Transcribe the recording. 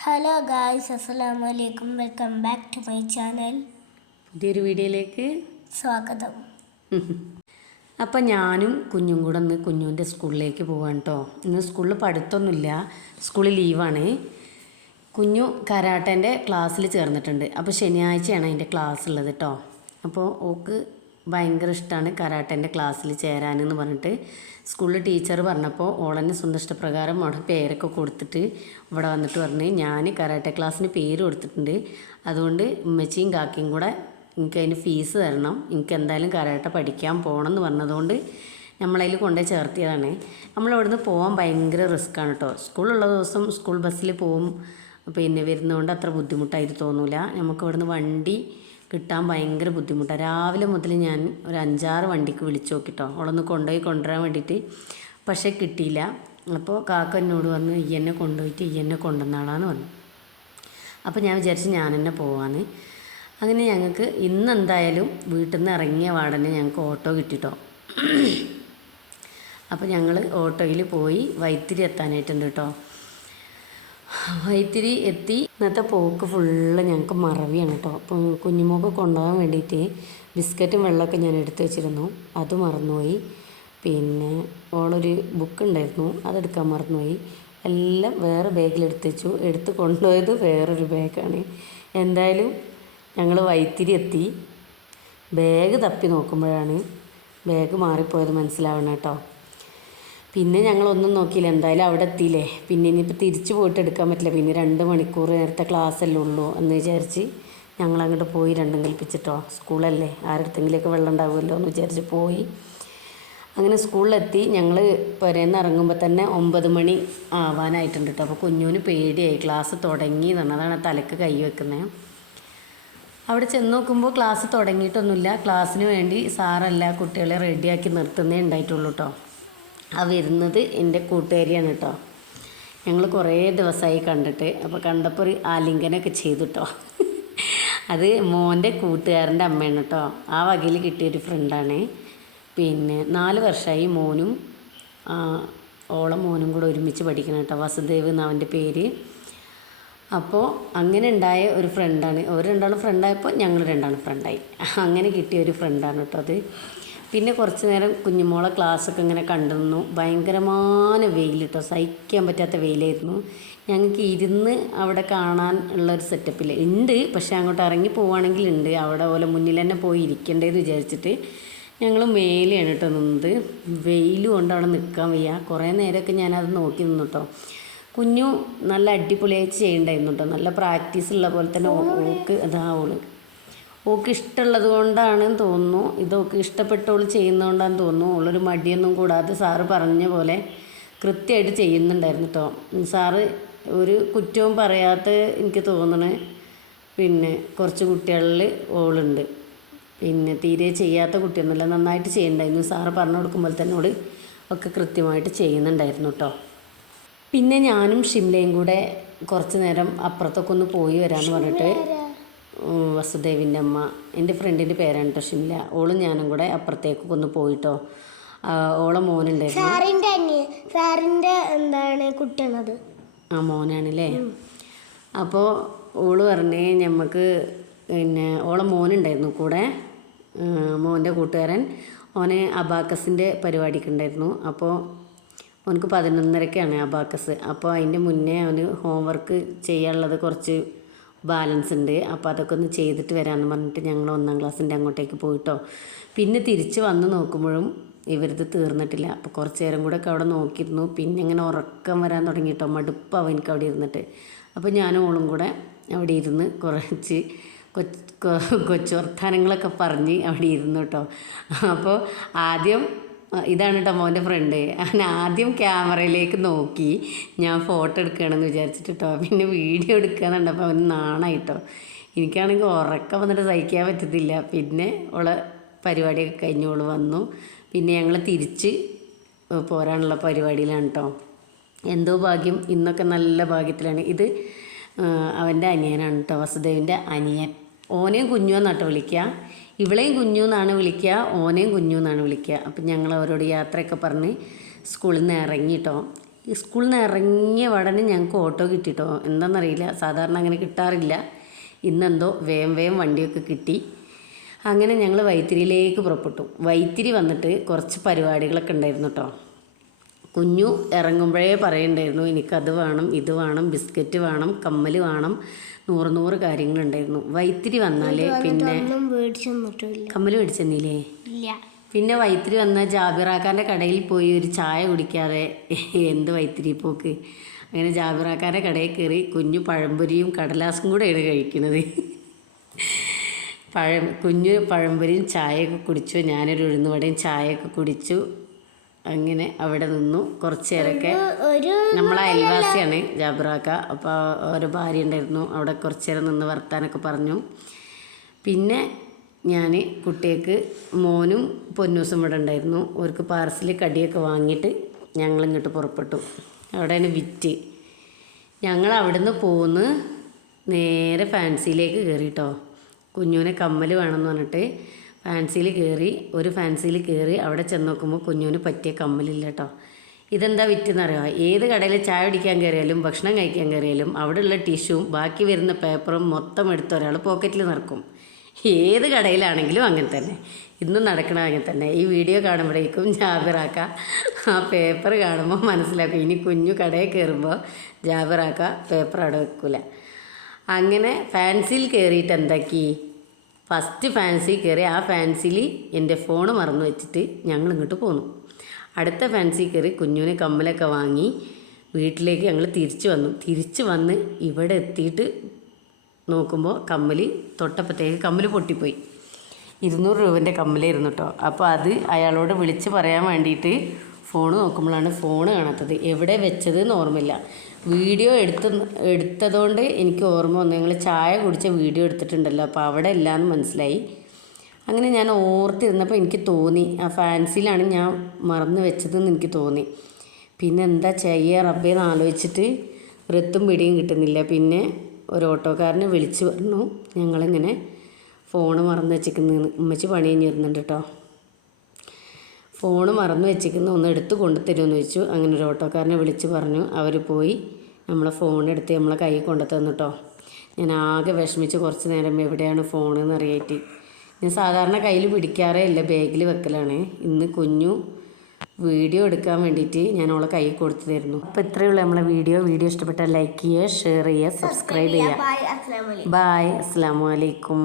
Hello guys അസ്സലാമു അലൈക്കും welcome back to my channel പുതിയൊരു വീഡിയോയിലേക്ക് സ്വാഗതം. അപ്പം ഞാനും കുഞ്ഞും കൂടെ ഒന്ന് കുഞ്ഞുവിന്റെ സ്കൂളിലേക്ക് പോവാണ് കേട്ടോ ഇന്ന് സ്കൂളിൽ പഠിത്തമൊന്നുമില്ല. സ്കൂളിൽ ലീവാണ്. കുഞ്ഞു കരാട്ടേന്റെ ക്ലാസ്സിൽ ചേർന്നിട്ടുണ്ട്. അപ്പോൾ ശനിയാഴ്ചയാണ് അതിന്റെ ക്ലാസ് ഉള്ളത് കേട്ടോ അപ്പോൾ ഓക്ക് ഭയങ്കര ഇഷ്ടമാണ് കരാട്ടേന്റെ ക്ലാസ്സിൽ ചേരാനെന്ന് പറഞ്ഞിട്ട്. സ്കൂളിൽ ടീച്ചർ പറഞ്ഞപ്പോൾ ഓളന്നെ സ്വന്തം ഇഷ്ടപ്രകാരം അവിടെ പേരൊക്കെ കൊടുത്തിട്ട് ഇവിടെ വന്നിട്ട് പറഞ്ഞ് ഞാൻ കരാട്ടെ ക്ലാസ്സിന് പേര് കൊടുത്തിട്ടുണ്ട്. അതുകൊണ്ട് ഉമ്മച്ചിയും കാക്കയും കൂടെ എനിക്ക് അതിന് ഫീസ് തരണം എനിക്ക് എന്തായാലും കരാട്ട പഠിക്കാൻ പോകണം എന്ന് പറഞ്ഞതുകൊണ്ട് നമ്മളതിൽ കൊണ്ടുപോയി ചേർത്തിയതാണ്. നമ്മളവിടുന്ന് പോകാൻ ഭയങ്കര റിസ്ക്കാണ് കേട്ടോ. സ്കൂളുള്ള ദിവസം സ്കൂൾ ബസ്സിൽ പോകും പിന്നെ വരുന്നതുകൊണ്ട് അത്ര ബുദ്ധിമുട്ടായിട്ട് തോന്നില്ല നമുക്ക് ഇവിടുന്ന് വണ്ടി കിട്ടാൻ ഭയങ്കര ബുദ്ധിമുട്ടാണ് രാവിലെ മുതൽ ഞാൻ ഒരു അഞ്ചാറ് വണ്ടിക്ക് വിളിച്ചു നോക്കിട്ടോ. അവളൊന്ന് കൊണ്ടുപോയി കൊണ്ടുവരാൻ വേണ്ടിയിട്ട്. പക്ഷേ കിട്ടിയില്ല. അപ്പോൾ കാക്ക എന്നോട് വന്ന് ഈ എന്നെ കൊണ്ടുപോയിട്ട് ഈ എന്നെ കൊണ്ടുവന്നാളാന്ന് പറഞ്ഞു. അപ്പോൾ ഞാൻ വിചാരിച്ച് ഞാൻ തന്നെ പോവാന്ന്. അങ്ങനെ ഞങ്ങൾക്ക് ഇന്ന് എന്തായാലും വീട്ടിൽ നിന്ന് ഇറങ്ങിയ പാടന്നെ ഞങ്ങൾക്ക് ഓട്ടോ കിട്ടിട്ടോ. അപ്പോൾ ഞങ്ങൾ ഓട്ടോയിൽ പോയി വൈത്തിരി എത്താനായിട്ടുണ്ട് കേട്ടോ. വൈത്തിരി എത്തി. ഇന്നത്തെ പോക്ക് ഫുള്ള് ഞങ്ങൾക്ക് മറവിയാണ് കേട്ടോ അപ്പോൾ കുഞ്ഞുമോക്ക് കൊണ്ടുപോകാൻ വേണ്ടിയിട്ട് ബിസ്ക്കറ്റും വെള്ളമൊക്കെ ഞാൻ എടുത്തു വെച്ചിരുന്നു. അത് മറന്നുപോയി. പിന്നെ ഓളൊരു ബുക്ക് ഉണ്ടായിരുന്നു. അതെടുക്കാൻ മറന്നുപോയി. എല്ലാം വേറെ ബാഗിൽ എടുത്ത് വെച്ചു. എടുത്ത് കൊണ്ടുപോയത് വേറൊരു ബാഗാണ് എന്തായാലും ഞങ്ങൾ വൈത്തിരി എത്തി. ബാഗ് തപ്പി നോക്കുമ്പോഴാണ് ബാഗ് മാറിപ്പോയത് മനസ്സിലാവണം കേട്ടോ പിന്നെ ഞങ്ങളൊന്നും നോക്കിയില്ല. എന്തായാലും അവിടെ എത്തിയില്ലേ? പിന്നെ ഇനിയിപ്പോൾ തിരിച്ചു പോയിട്ട് എടുക്കാൻ പറ്റില്ല. പിന്നെ രണ്ട് മണിക്കൂർ നേരത്തെ ക്ലാസ്സല്ലേ ഉള്ളൂ എന്ന് വിചാരിച്ച് ഞങ്ങൾ അങ്ങോട്ട് പോയി രണ്ടും കൽപ്പിച്ചിട്ടോ. സ്കൂളല്ലേ? ആരുടെങ്കിലൊക്കെ വെള്ളം ഉണ്ടാവുമല്ലോ എന്ന് വിചാരിച്ച് പോയി. അങ്ങനെ സ്കൂളിലെത്തി. ഞങ്ങൾ പുരേന്ന് ഇറങ്ങുമ്പോൾ തന്നെ ഒമ്പത് മണി ആവാനായിട്ടുണ്ട് കേട്ടോ അപ്പോൾ കുഞ്ഞുവിന് പേടിയായി. ക്ലാസ് തുടങ്ങി എന്നതാണ് തലക്ക് കൈ വെക്കുന്നത് അവിടെ ചെന്ന് നോക്കുമ്പോൾ ക്ലാസ് തുടങ്ങിയിട്ടൊന്നുമില്ല. ക്ലാസ്സിന് വേണ്ടി സാറല്ല കുട്ടികളെ റെഡിയാക്കി നിർത്തുന്നേ ഉണ്ടായിട്ടുള്ളൂ കേട്ടോ ആ വരുന്നത് എന്റെ കൂട്ടുകാരിയാണ് കേട്ടോ ഞങ്ങൾ കുറേ ദിവസമായി കണ്ടിട്ട് അപ്പോൾ കണ്ടപ്പോൾ ഒരു ആലിംഗനൊക്കെ ചെയ്തു കേട്ടോ അത് മോന്റെ കൂട്ടുകാരന്റെ അമ്മയാണ് കേട്ടോ ആ വകയിൽ കിട്ടിയൊരു ഫ്രണ്ടാണ്. പിന്നെ നാല് വർഷമായി മോനും ഓളെ മോനും കൂടെ ഒരുമിച്ച് പഠിക്കണം കേട്ടോ വസുദേവ് എന്ന് അവന്റെ പേര്. അപ്പോൾ അങ്ങനെ ഉണ്ടായ ഒരു ഫ്രണ്ടാണ്. ഒരു രണ്ടാളും ഫ്രണ്ടായപ്പോൾ ഞങ്ങൾ രണ്ടാളും ഫ്രണ്ടായി അങ്ങനെ കിട്ടിയ ഒരു ഫ്രണ്ടാണ് കേട്ടോ അത്. പിന്നെ കുറച്ച് നേരം കുഞ്ഞുമോളെ ക്ലാസ്സൊക്കെ ഇങ്ങനെ കണ്ടിരുന്നു. ഭയങ്കരമായ വെയിൽ കേട്ടോ സഹിക്കാൻ പറ്റാത്ത വെയിലായിരുന്നു. ഞങ്ങൾക്ക് ഇരുന്ന് അവിടെ കാണാൻ ഉള്ളൊരു സെറ്റപ്പിൽ ഉണ്ട് പക്ഷേ അങ്ങോട്ട് ഇറങ്ങി പോവുകയാണെങ്കിൽ ഉണ്ട് അവിടെ പോലെ മുന്നിൽ തന്നെ പോയി ഇരിക്കേണ്ടതെന്ന് വിചാരിച്ചിട്ട് ഞങ്ങൾ മേലെയാണ് കേട്ടോ നിന്നത്. വെയിൽ കൊണ്ട് അവിടെ നിൽക്കാൻ വയ്യ. കുറേ നേരമൊക്കെ ഞാനത് നോക്കി നിന്നു കേട്ടോ കുഞ്ഞു നല്ല അടിപൊളിയായിട്ട് ചെയ്യണ്ടായിരുന്നു കേട്ടോ നല്ല പ്രാക്ടീസ് ഉള്ള പോലെ തന്നെ ഓക്ക് അതാവോൾ ഓക്ക് ഇഷ്ടമുള്ളത് കൊണ്ടാണെന്ന് തോന്നുന്നു. ഇതൊക്കെ ഇഷ്ടപ്പെട്ടോൾ ചെയ്യുന്നതുകൊണ്ടാന്ന് തോന്നുന്നു. ഉള്ളൊരു മടിയൊന്നും കൂടാതെ സാറ് പറഞ്ഞ പോലെ കൃത്യമായിട്ട് ചെയ്യുന്നുണ്ടായിരുന്നു കേട്ടോ സാറ് ഒരു കുറ്റവും പറയാത്ത എനിക്ക് തോന്നണേ. പിന്നെ കുറച്ച് കുട്ടികളിൽ ഓളുണ്ട്. പിന്നെ തീരെ ചെയ്യാത്ത കുട്ടിയൊന്നുമില്ല നന്നായിട്ട് ചെയ്യുന്നുണ്ടായിരുന്നു സാറ് പറഞ്ഞു കൊടുക്കുമ്പോൾ തന്നെ ഓൾ ഒക്കെ കൃത്യമായിട്ട് ചെയ്യുന്നുണ്ടായിരുന്നു കേട്ടോ പിന്നെ ഞാനും ഷിംലയും കൂടെ കുറച്ച് നേരം അപ്പുറത്തൊക്കെ ഒന്ന് പോയി വരാമെന്ന് പറഞ്ഞിട്ട് വസുദേവിന്റെ അമ്മ എന്റെ ഫ്രണ്ടിന്റെ പേരാണ് കേട്ടോ ഷിംല ഓളും ഞാനും കൂടെ അപ്പുറത്തേക്ക് ഒന്ന് പോയിട്ടോ. ഓളെ മോനുണ്ടായിരുന്നു. അന്യ എന്താണ് കുട്ടിയാണത്? ആ മോനാണല്ലേ? അപ്പോൾ ഓൾ പറഞ്ഞേ ഞമ്മക്ക് പിന്നെ ഓളെ മോനുണ്ടായിരുന്നു കൂടെ. മോന്റെ കൂട്ടുകാരൻ. ഓനെ അബാക്കസിന്റെ പരിപാടിക്ക് ഉണ്ടായിരുന്നു. അപ്പോൾ അവനക്ക് പതിനൊന്നരക്കാണ് അബാക്കസ്. അപ്പോൾ അതിന്റെ മുന്നേ അവന് ഹോംവർക്ക് ചെയ്യാനുള്ളത് കുറച്ച് ബാലൻസ് ഉണ്ട്. അപ്പോൾ അതൊക്കെ ഒന്ന് ചെയ്തിട്ട് വരാമെന്ന് പറഞ്ഞിട്ട് ഞങ്ങൾ ഒന്നാം ക്ലാസ്സിന്റെ അങ്ങോട്ടേക്ക് പോയിട്ടോ. പിന്നെ തിരിച്ച് വന്ന് നോക്കുമ്പോഴും ഇവരിത് തീർന്നിട്ടില്ല. അപ്പോൾ കുറച്ച് നേരം കൂടെ ഒക്കെ അവിടെ നോക്കിയിരുന്നു. പിന്നെ ഇങ്ങനെ ഉറക്കം വരാൻ തുടങ്ങിയിട്ടോ. മടുപ്പാവ് എനിക്ക് അവിടെ ഇരുന്നിട്ട്. അപ്പോൾ ഞാനും ഓളും കൂടെ അവിടെ ഇരുന്ന് കുറച്ച് കൊച്ച് കൊച്ചു വർത്താനങ്ങളൊക്കെ പറഞ്ഞ് അവിടെ ഇരുന്നു കേട്ടോ. അപ്പോൾ ആദ്യം ഇതാണ് കേട്ടോ മോന്റെ ഫ്രണ്ട് ഞാൻ ആദ്യം ക്യാമറയിലേക്ക് നോക്കി. ഞാൻ ഫോട്ടോ എടുക്കുകയാണെന്ന് വിചാരിച്ചിട്ട് പിന്നെ വീഡിയോ എടുക്കുകയെന്നുണ്ടപ്പോൾ അവന് നാണായിട്ടോ എനിക്കാണെങ്കിൽ ഉറക്കം വന്നിട്ട് സഹിക്കാൻ പറ്റത്തില്ല. പിന്നെ ഉള്ള പരിപാടിയൊക്കെ കഴിഞ്ഞോൾ വന്നു. പിന്നെ ഞങ്ങൾ തിരിച്ച് പോരാനുള്ള പരിപാടിയിലാണ് കേട്ടോ എന്തോ ഭാഗ്യം ഇന്നൊക്കെ നല്ല ഭാഗ്യത്തിലാണ്. ഇത് അവന്റെ അനിയനാണ് കേട്ടോ വസുദേവിന്റെ അനിയൻ. ഓനെയും കുഞ്ഞു എന്നാട്ടോ വിളിക്കുക. ഇവളെയും കുഞ്ഞു എന്നാണ് വിളിക്കുക. ഓനെയും കുഞ്ഞു എന്നാണ് വിളിക്കുക. അപ്പം ഞങ്ങൾ അവരോട് യാത്രയൊക്കെ പറഞ്ഞ് സ്കൂളിൽ നിന്ന് ഇറങ്ങിയിട്ടോ ഈ സ്കൂളിൽ നിന്ന് ഇറങ്ങിയ ഉടനെ ഞങ്ങൾക്ക് ഓട്ടോ കിട്ടിയിട്ടോ എന്താണെന്നറിയില്ല. സാധാരണ അങ്ങനെ കിട്ടാറില്ല. ഇന്നെന്തോ വേം വേം വണ്ടിയൊക്കെ കിട്ടി. അങ്ങനെ ഞങ്ങൾ വൈത്തിരിയിലേക്ക് പുറപ്പെട്ടു. വൈത്തിരി വന്നിട്ട് കുറച്ച് പരിപാടികളൊക്കെ ഉണ്ടായിരുന്നു കേട്ടോ കുഞ്ഞു ഇറങ്ങുമ്പോഴേ പറയുന്നുണ്ടായിരുന്നു എനിക്കത് വേണം ഇത് വേണം ബിസ്ക്കറ്റ് വേണം കമ്മൽ വേണം നൂറ് നൂറ് കാര്യങ്ങളുണ്ടായിരുന്നു. വൈത്തിരി വന്നാൽ പിന്നെ കമ്മൽ മേടിച്ചെന്നില്ലേ? പിന്നെ വൈത്തിരി വന്ന ജാബിറാക്കാന്റെ കടയിൽ പോയി ഒരു ചായ കുടിക്കാതെ എന്ത് വൈത്തിരി പോക്ക്? അങ്ങനെ ജാബിറാക്കാന്റെ കടയിൽ കയറി കുഞ്ഞു പഴംപൊരിയും കടലാസും കൂടെയാണ് കഴിക്കുന്നത്. പഴം കുഞ്ഞു പഴംപൊരിയും ചായയൊക്കെ കുടിച്ചു. ഞാനൊരു ഉഴുന്നുവടയും ചായയൊക്കെ കുടിച്ചു. അങ്ങനെ അവിടെ നിന്നു. കുറച്ച് നേരമൊക്കെ നമ്മളെ അയൽവാസിയാണ് ജാബ്രാക്ക. അപ്പോൾ ഒരു ഭാര്യ ഉണ്ടായിരുന്നു. അവിടെ കുറച്ച് നേരം നിന്ന് വർത്താനൊക്കെ പറഞ്ഞു. പിന്നെ ഞാൻ കുട്ടികൾക്ക് മോനും പൊന്നൂസും ഇവിടെ ഉണ്ടായിരുന്നു. അവർക്ക് പാർസൽ കടിയൊക്കെ വാങ്ങിയിട്ട് ഞങ്ങൾ ഇങ്ങോട്ട് പുറപ്പെട്ടു അവിടെയാണ് വിറ്റ്. ഞങ്ങൾ അവിടുന്ന് പോന്ന് നേരെ ഫാൻസിയിലേക്ക് കയറി കേട്ടോ കുഞ്ഞുവിനെ കമ്മൽ വേണമെന്ന് പറഞ്ഞിട്ട് ഫാൻസിയിൽ കയറി ഒരു ഫാൻസിയിൽ കയറി അവിടെ ചെന്ന് നോക്കുമ്പോൾ കുഞ്ഞുവിന് പറ്റിയ കമ്മലില്ല കേട്ടോ ഇതെന്താ വിറ്റെന്നറിയോ? ഏത് കടയിൽ ചായ കുടിക്കാൻ കയറിയാലും ഭക്ഷണം കഴിക്കാൻ കയറിയാലും അവിടെയുള്ള ടിഷ്യൂവും ബാക്കി വരുന്ന പേപ്പറും മൊത്തം എടുത്ത് ഒരാൾ പോക്കറ്റിൽ നിറക്കും. ഏത് കടയിലാണെങ്കിലും അങ്ങനെ തന്നെ. ഇന്നും നടക്കണ അങ്ങനെ തന്നെ. ഈ വീഡിയോ കാണുമ്പോഴേക്കും ജാബിറാക്ക ആ പേപ്പർ കാണുമ്പോൾ മനസ്സിലാക്കും. ഇനി കുഞ്ഞു കടയിൽ കയറുമ്പോൾ ജാബിറാക്ക പേപ്പർ അവിടെ വെക്കില്ല അങ്ങനെ ഫാൻസിയിൽ കയറിയിട്ട് എന്താക്കി? ഫസ്റ്റ് ഫാൻസി കയറി ആ ഫാൻസിയിൽ എന്റെ ഫോൺ മറന്നു വെച്ചിട്ട് ഞങ്ങൾ ഇങ്ങോട്ട് പോന്നു. അടുത്ത ഫാൻസി കയറി കുഞ്ഞുവിനെ കമ്മലൊക്കെ വാങ്ങി വീട്ടിലേക്ക് ഞങ്ങൾ തിരിച്ചു വന്നു. തിരിച്ചു വന്ന് ഇവിടെ എത്തിയിട്ട് നോക്കുമ്പോൾ കമ്മൽ തൊട്ടപ്പത്തേക്ക് കമ്മൽ പൊട്ടിപ്പോയി. ഇരുന്നൂറ് രൂപന്റെ കമ്മലായിരുന്നു കേട്ടോ. അപ്പോൾ അത് അയാളോട് വിളിച്ച് പറയാൻ വേണ്ടിയിട്ട് ഫോൺ നോക്കുമ്പോഴാണ് ഫോൺ കാണാത്തത്. എവിടെ വെച്ചത് എന്ന് ഓർമ്മയില്ല. വീഡിയോ എടുത്ത് എടുത്തതുകൊണ്ട് എനിക്ക് ഓർമ്മ വന്നു. ഞങ്ങൾ ചായ കുടിച്ച വീഡിയോ എടുത്തിട്ടുണ്ടല്ലോ. അപ്പോൾ അവിടെ ഇല്ലയെന്ന് മനസ്സിലായി. അങ്ങനെ ഞാൻ ഓർത്തിരുന്നപ്പോൾ എനിക്ക് തോന്നി. ആ ഫാൻസിയിലാണ് ഞാൻ മറന്നു വെച്ചതെന്ന് എനിക്ക് തോന്നി. പിന്നെ എന്താ ചെയ്യുക റബ്ബേന്ന് ആലോചിച്ചിട്ട് ഒരെത്തും പിടിയും കിട്ടുന്നില്ല. പിന്നെ ഒരു ഓട്ടോക്കാരനെ വിളിച്ച് പറഞ്ഞു. ഞങ്ങളിങ്ങനെ ഫോണ് മറന്നു വെച്ചിരിക്കുന്നു ഉമ്മച്ചി പണി കഴിഞ്ഞിരുന്നുണ്ട് കേട്ടോ. ഫോണ് മറന്നു വെച്ചിരിക്കുന്ന. ഒന്ന് എടുത്ത് കൊണ്ടുതരുമെന്ന് വെച്ചു അങ്ങനെ ഒരു ഓട്ടോക്കാരനെ വിളിച്ച് പറഞ്ഞു. അവർ പോയി. നമ്മളെ ഫോൺ എടുത്ത് നമ്മളെ കൈ കൊണ്ടു തന്നു കേട്ടോ ഞാൻ ആകെ വിഷമിച്ച് കുറച്ച് നേരം എവിടെയാണ് ഫോൺ എന്ന് അറിയായിട്ട്. ഞാൻ സാധാരണ കയ്യിൽ പിടിക്കാറേ ഇല്ല. ബാഗിൽ വെക്കലാണ്. ഇന്ന് കുഞ്ഞു വീഡിയോ എടുക്കാൻ വേണ്ടിയിട്ട് ഞാൻ അവളെ കൈ കൊടുത്തു തരുന്നു അപ്പോൾ ഇത്രയേ ഉള്ളൂ നമ്മളെ വീഡിയോ. വീഡിയോ ഇഷ്ടപ്പെട്ടാൽ ലൈക്ക് ചെയ്യുക ഷെയർ ചെയ്യുക സബ്സ്ക്രൈബ് ചെയ്യുക. ബായ് അസ്സാം വലൈക്കും